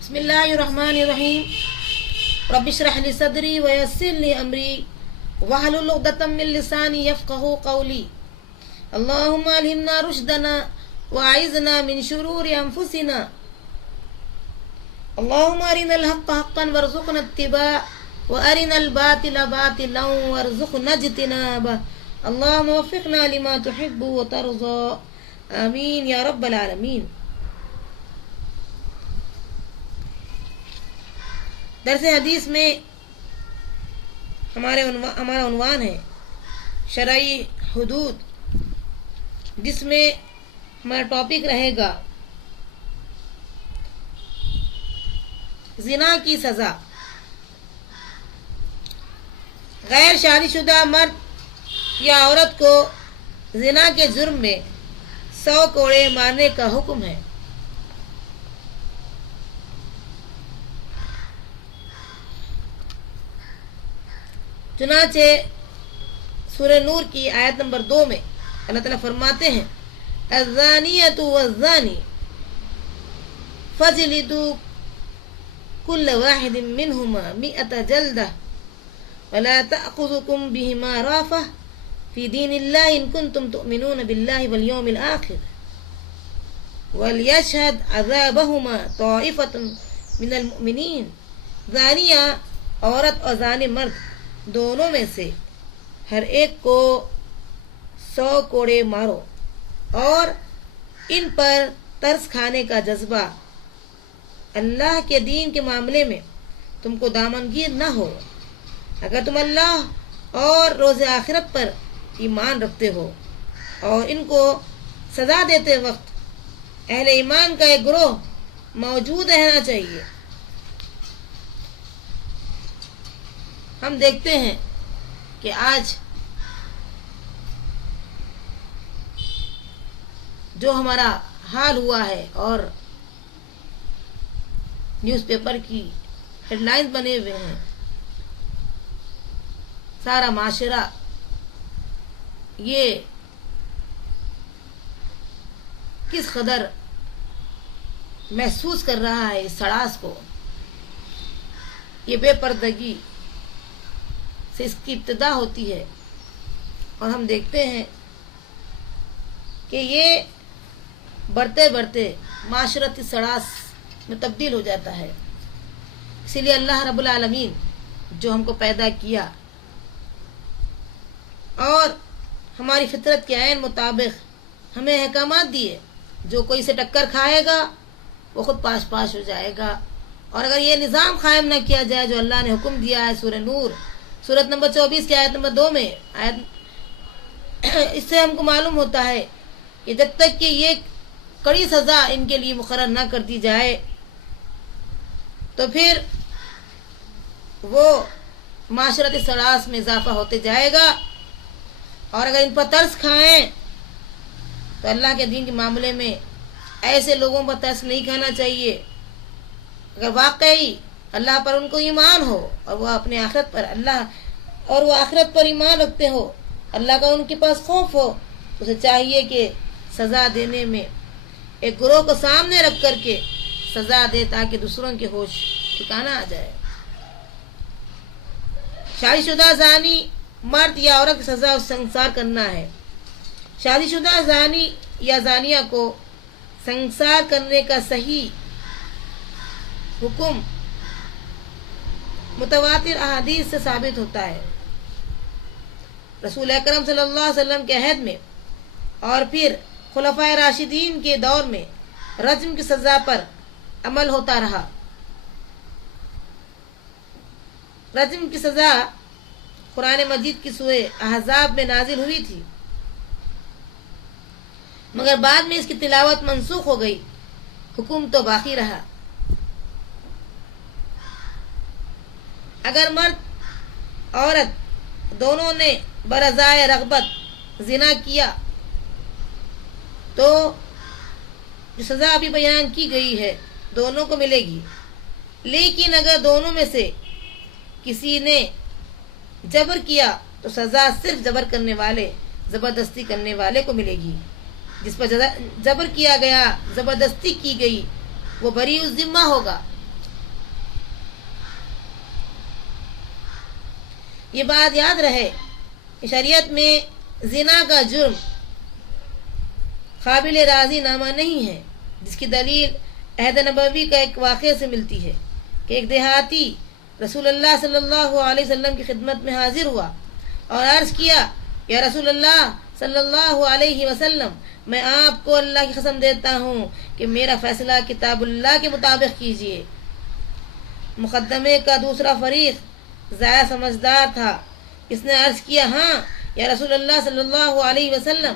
بسم اللہ الرحمن الرحیم رب اشرح لی صدری ویسر لی امری واحلل عقدۃ من لسانی یفقہوا قولی اللہم الہمنا رشدنا واعذنا من شرور انفسنا اللہم ارنا الحق حقا وارزقنا اتباعہ وارنا الباطل باطلا وارزقنا اجتنابہ اللہم وفقنا لما تحب وترضى آمین یا رب العالمین۔ درس حدیث میں ہمارا عنوان ہے شرعی حدود، جس میں ہمارا ٹاپک رہے گا زنا کی سزا۔ غیر شادی شدہ مرد یا عورت کو زنا کے جرم میں 100 کوڑے مارنے کا حکم ہے۔ چنانچہ سورہ نور کی آیت نمبر 2 میں اللہ تعالیٰ فرماتے ہیں الزانیۃ والزانی فاجلدوا کل واحد منہما 100 جلدہ ولا تأخذکم بہما رأفۃ فی دین اللہ ان کنتم تؤمنون باللہ والیوم الآخر ولیشہد عذابہما طائفۃ من المؤمنین۔ زانیہ عورت اور زانی مرد دونوں میں سے ہر ایک کو 100 کوڑے مارو، اور ان پر ترس کھانے کا جذبہ اللہ کے دین کے معاملے میں تم کو دامنگیر نہ ہو، اگر تم اللہ اور روز آخرت پر ایمان رکھتے ہو۔ اور ان کو سزا دیتے وقت اہل ایمان کا ایک گروہ موجود رہنا چاہیے۔ ہم دیکھتے ہیں کہ آج جو ہمارا حال ہوا ہے اور نیوز پیپر کی ہیڈ لائنز بنے ہوئے ہیں، سارا معاشرہ یہ کس قدر محسوس کر رہا ہے اس سڑاس کو، یہ بے پردگی سے اس کی ابتدا ہوتی ہے، اور ہم دیکھتے ہیں کہ یہ بڑھتے بڑھتے معاشرتی سڑاس میں تبدیل ہو جاتا ہے۔ اسی لیے اللہ رب العالمین جو ہم کو پیدا کیا اور ہماری فطرت کے عین مطابق ہمیں احکامات دیے، جو کوئی سے ٹکر کھائے گا وہ خود پاش پاش ہو جائے گا، اور اگر یہ نظام قائم نہ کیا جائے جو اللہ نے حکم دیا ہے سورہ نور سورت نمبر 24 کی آیت نمبر 2 میں اس سے ہم کو معلوم ہوتا ہے کہ جب تک کہ یہ کڑی سزا ان کے لیے مقرر نہ کر دی جائے تو پھر وہ معاشرتی سڑاس میں اضافہ ہوتے جائے گا، اور اگر ان پر ترس کھائیں تو اللہ کے دین کے معاملے میں ایسے لوگوں پر ترس نہیں کھانا چاہیے۔ اگر واقعی اللہ پر ان کو ایمان ہو اور وہ اپنے آخرت پر وہ آخرت پر ایمان رکھتے ہو، اللہ کا ان کے پاس خوف ہو، تو اسے چاہیے کہ سزا دینے میں ایک گروہ کو سامنے رکھ کر کے سزا دے، تاکہ دوسروں کے ہوش ٹھکانہ آ جائے۔ شادی شدہ زانی مرد یا عورت کی سزا سنسار کرنا ہے۔ شادی شدہ زانی یا زانیہ کو سنسار کرنے کا صحیح حکم متواتر احادیث سے ثابت ہوتا ہے۔ رسول اکرم صلی اللہ علیہ وسلم کے عہد میں اور پھر خلفائے راشدین کے دور میں رجم کی سزا پر عمل ہوتا رہا۔ رجم کی سزا قرآن مجید کی سورہ احزاب میں نازل ہوئی تھی، مگر بعد میں اس کی تلاوت منسوخ ہو گئی، حکم تو باقی رہا۔ اگر مرد عورت دونوں نے برضائے رغبت زنا کیا تو جو سزا ابھی بیان کی گئی ہے دونوں کو ملے گی، لیکن اگر دونوں میں سے کسی نے جبر کیا تو سزا صرف جبر کرنے والے، زبردستی کرنے والے کو ملے گی۔ جس پر جبر کیا گیا، زبردستی کی گئی، وہ بری الذمہ ہوگا، یہ بات یاد رہے کہ شریعت میں زنا کا جرم قابل راضی نامہ نہیں ہے، جس کی دلیل عہد نبوی کا ایک واقعے سے ملتی ہے کہ ایک دیہاتی رسول اللہ صلی اللہ علیہ وسلم کی خدمت میں حاضر ہوا اور عرض کیا، یا رسول اللہ صلی اللہ علیہ وسلم، میں آپ کو اللہ کی قسم دیتا ہوں کہ میرا فیصلہ کتاب اللہ کے مطابق کیجیے۔ مقدمے کا دوسرا فریق زیادہ سمجھدار تھا، اس نے عرض کیا، ہاں یا رسول اللہ صلی اللہ علیہ وسلم،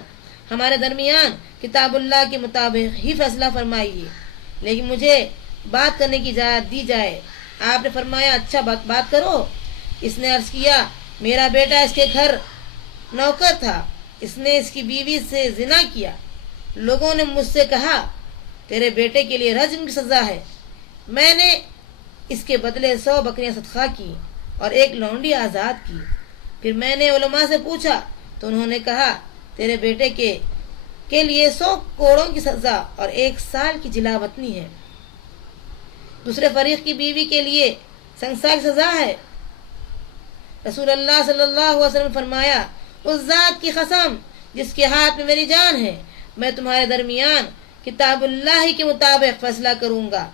ہمارے درمیان کتاب اللہ کے مطابق ہی فیصلہ فرمائیے، لیکن مجھے بات کرنے کی اجازت دی جائے۔ آپ نے فرمایا، اچھا بات کرو۔ اس نے عرض کیا، میرا بیٹا اس کے گھر نوکر تھا، اس نے اس کی بیوی سے زنا کیا۔ لوگوں نے مجھ سے کہا، تیرے بیٹے کے لیے رجم کی سزا ہے۔ میں نے اس کے بدلے 100 بکریاں صدقہ کی اور ایک لونڈی آزاد کی۔ پھر میں نے علماء سے پوچھا تو انہوں نے کہا، تیرے بیٹے کے لیے 100 کوڑوں کی سزا اور 1 سال کی جلا وطنی ہے۔ دوسرے فریق کی بیوی کے لیے سنگسار کی سزا ہے۔ رسول اللہ صلی اللہ علیہ وسلم نے فرمایا، اس ذات کی قسم جس کے ہاتھ میں میری جان ہے، میں تمہارے درمیان کتاب اللہ ہی کے مطابق فیصلہ کروں گا۔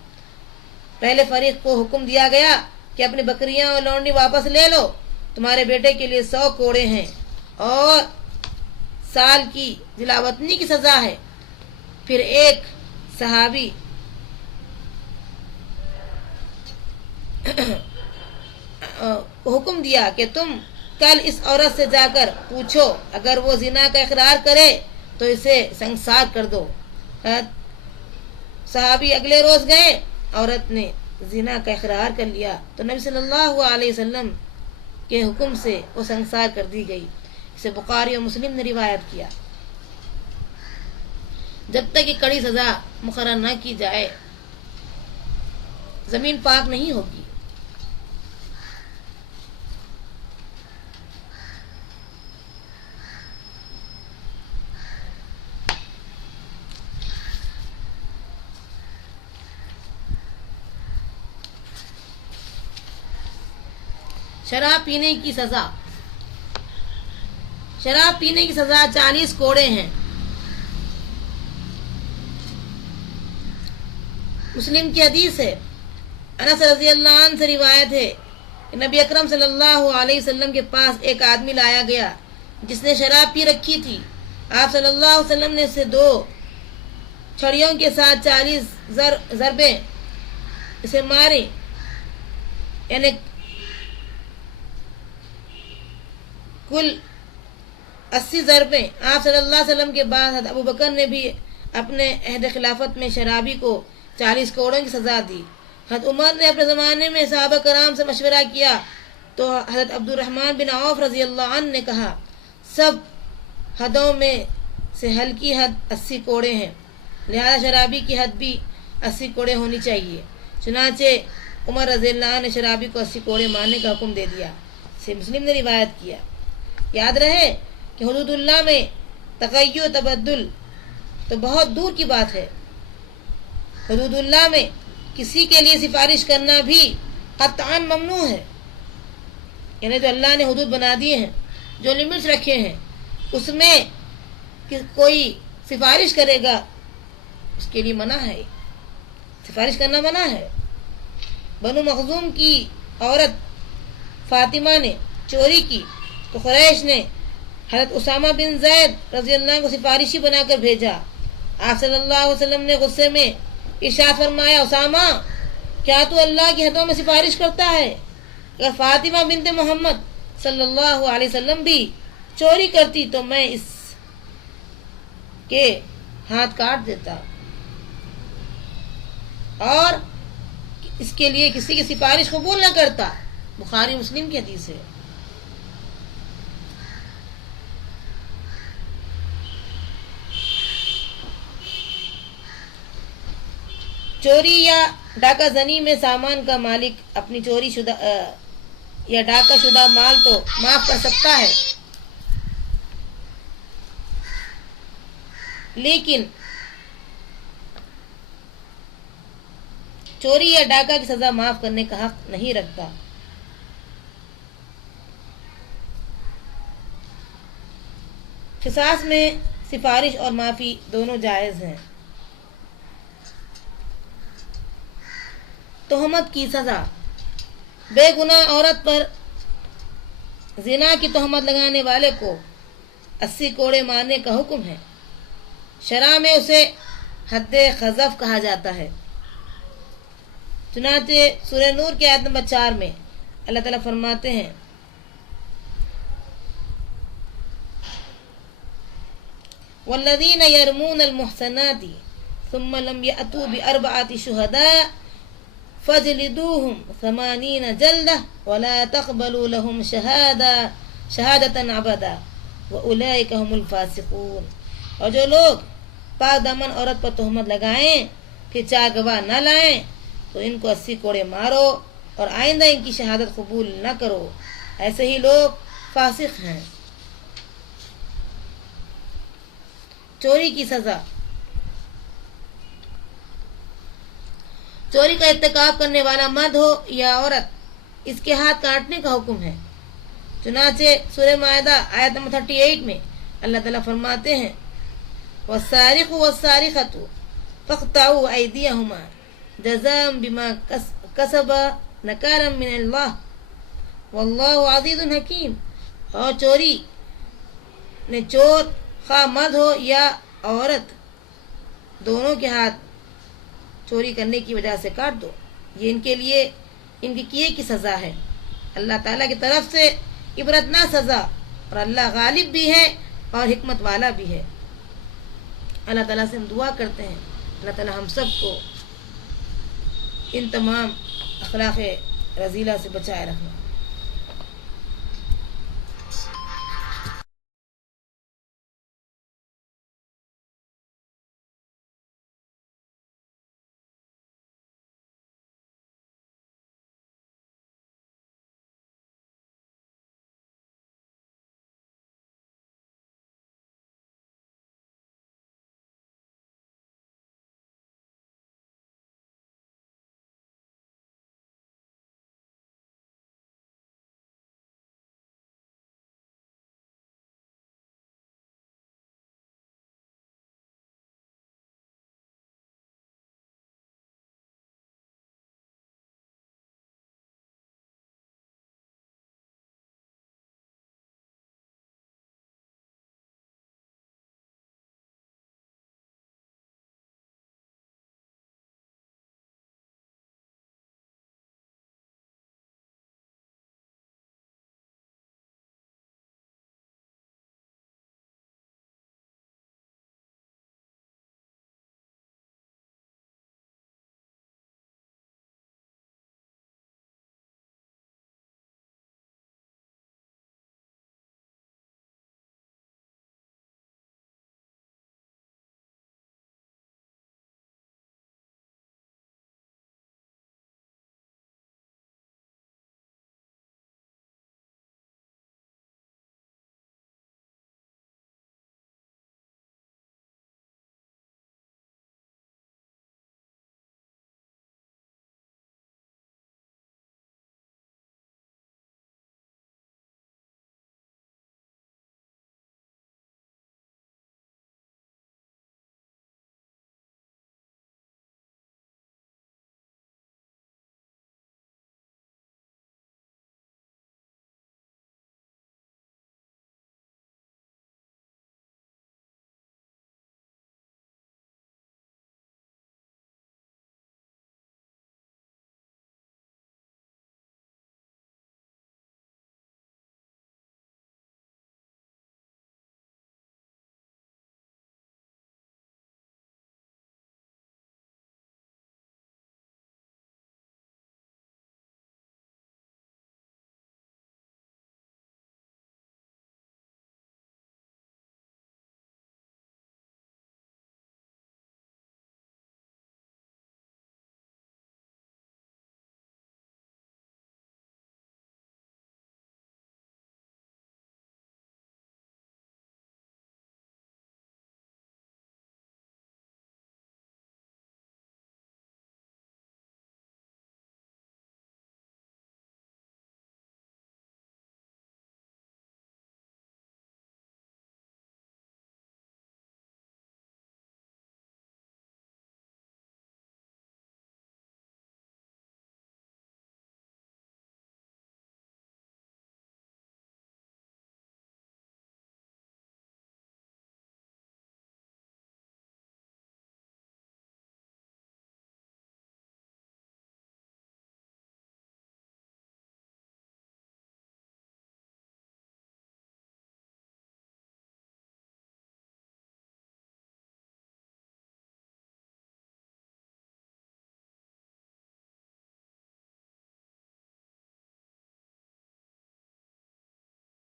پہلے فریق کو حکم دیا گیا کہ اپنی بکریاں اور لونڈی واپس لے لو، تمہارے بیٹے کے لیے 100 کوڑے ہیں اور سال کی جلاوطنی کی سزا ہے۔ پھر ایک صحابی حکم دیا کہ تم کل اس عورت سے جا کر پوچھو، اگر وہ زنا کا اقرار کرے تو اسے سنگسار کر دو۔ صحابی اگلے روز گئے، عورت نے زنا کا اقرار کر لیا تو نبی صلی اللہ علیہ وسلم کے حکم سے وہ سنگسار کر دی گئی۔ اسے بخاری اور مسلم نے روایت کیا۔ جب تک کہ کڑی سزا مقرر نہ کی جائے، زمین پاک نہیں ہوگی۔ شراب پینے کی سزا۔ شراب پینے کی سزا 40 کوڑے ہیں۔ مسلم کی حدیث ہے، انس رضی اللہ عنہ سے روایت ہے کہ نبی اکرم صلی اللہ علیہ وسلم کے پاس ایک آدمی لایا گیا جس نے شراب پی رکھی تھی۔ آپ صلی اللہ علیہ وسلم نے اسے 2 چھڑیوں کے ساتھ 40 ضربیں اسے ماری، یعنی کل 80 ضربیں۔ آپ صلی اللہ علیہ وسلم کے بعد حضرت ابو بکر نے بھی اپنے عہد خلافت میں شرابی کو 40 کوڑوں کی سزا دی۔ حضرت عمر نے اپنے زمانے میں صحابہ کرام سے مشورہ کیا تو حضرت عبد الرحمن بن عوف رضی اللہ عنہ نے کہا، سب حدوں میں سے ہلکی حد 80 کوڑے ہیں، لہذا شرابی کی حد بھی 80 کوڑے ہونی چاہیے۔ چنانچہ عمر رضی اللہ عنہ نے شرابی کو 80 کوڑے مارنے کا حکم دے دیا۔ اسے مسلم نے روایت کیا۔ یاد رہے کہ حدود اللہ میں تغیر و تبدل تو بہت دور کی بات ہے۔ حدود اللہ میں کسی کے لیے سفارش کرنا بھی قطعاً ممنوع ہے، یعنی جو اللہ نے حدود بنا دیے ہیں، جو لمٹس رکھے ہیں، اس میں کوئی سفارش کرے گا اس کے لیے منع ہے، سفارش کرنا منع ہے۔ بنو مخزوم کی عورت فاطمہ نے چوری کی تو قریش نے حضرت اسامہ بن زید رضی اللہ عنہ کو سفارشی بنا کر بھیجا۔ آپ صلی اللہ علیہ وسلم نے غصے میں ارشاد فرمایا، اسامہ کیا تو اللہ کی حدوں میں سفارش کرتا ہے؟ اگر فاطمہ بنت محمد صلی اللہ علیہ وسلم بھی چوری کرتی تو میں اس کے ہاتھ کاٹ دیتا اور اس کے لیے کسی کی سفارش قبول نہ کرتا۔ بخاری مسلم کی حدیث ہے۔ چوری یا ڈاکہ زنی میں سامان کا مالک اپنی چوری شدہ یا ڈاکہ شدہ مال تو معاف کر سکتا ہے، لیکن چوری یا ڈاکہ کی سزا معاف کرنے کا حق نہیں رکھتا۔ قصاص میں سفارش اور معافی دونوں جائز ہیں۔ تہمت کی سزا، بے گناہ عورت پر زنا کی تہمت لگانے والے کو 80 کوڑے مارنے کا حکم ہے۔ شرع میں اسے حد قذف کہا جاتا ہے۔ چنانچہ سورہ نور کی آیت نمبر 4 میں اللہ تعالیٰ فرماتے ہیں والذین یرمون المحصنات ثم لم یأتوا بأربعة شہداء فاجلدوهم 80 جلدة ولا تقبلوا لهم شہادة ابدا وأولئک هم الفاسقون۔ اور جو لوگ پاک دامن عورت پر تہمت لگائیں پھر 4 گواہ نہ لائیں تو ان کو 80 کوڑے مارو اور آئندہ ان کی شہادت قبول نہ کرو، ایسے ہی لوگ فاسق ہیں۔ چوری کی سزا، چوری کا ارتکاب کرنے والا مرد ہو یا عورت اس کے ہاتھ کاٹنے کا حکم ہے۔ چنانچہ سورہ مائدہ آیت نمبر 38 میں اللہ تعالیٰ فرماتے ہیں والسارق والسارقة فاقطعوا أيديهما جزاء بما كسبا نكالا من الله والله عزيز حكيم۔ اور چوری نے چور خواہ مرد ہو یا عورت دونوں کے ہاتھ چوری کرنے کی وجہ سے کاٹ دو، یہ ان کے لیے ان کے کیے کی سزا ہے۔ اللہ تعالیٰ کی طرف سے عبرتناک سزا، اور اللہ غالب بھی ہے اور حکمت والا بھی ہے۔ اللہ تعالیٰ سے ہم دعا کرتے ہیں اللہ تعالیٰ ہم سب کو ان تمام اخلاق رذیلہ سے بچائے رکھنا۔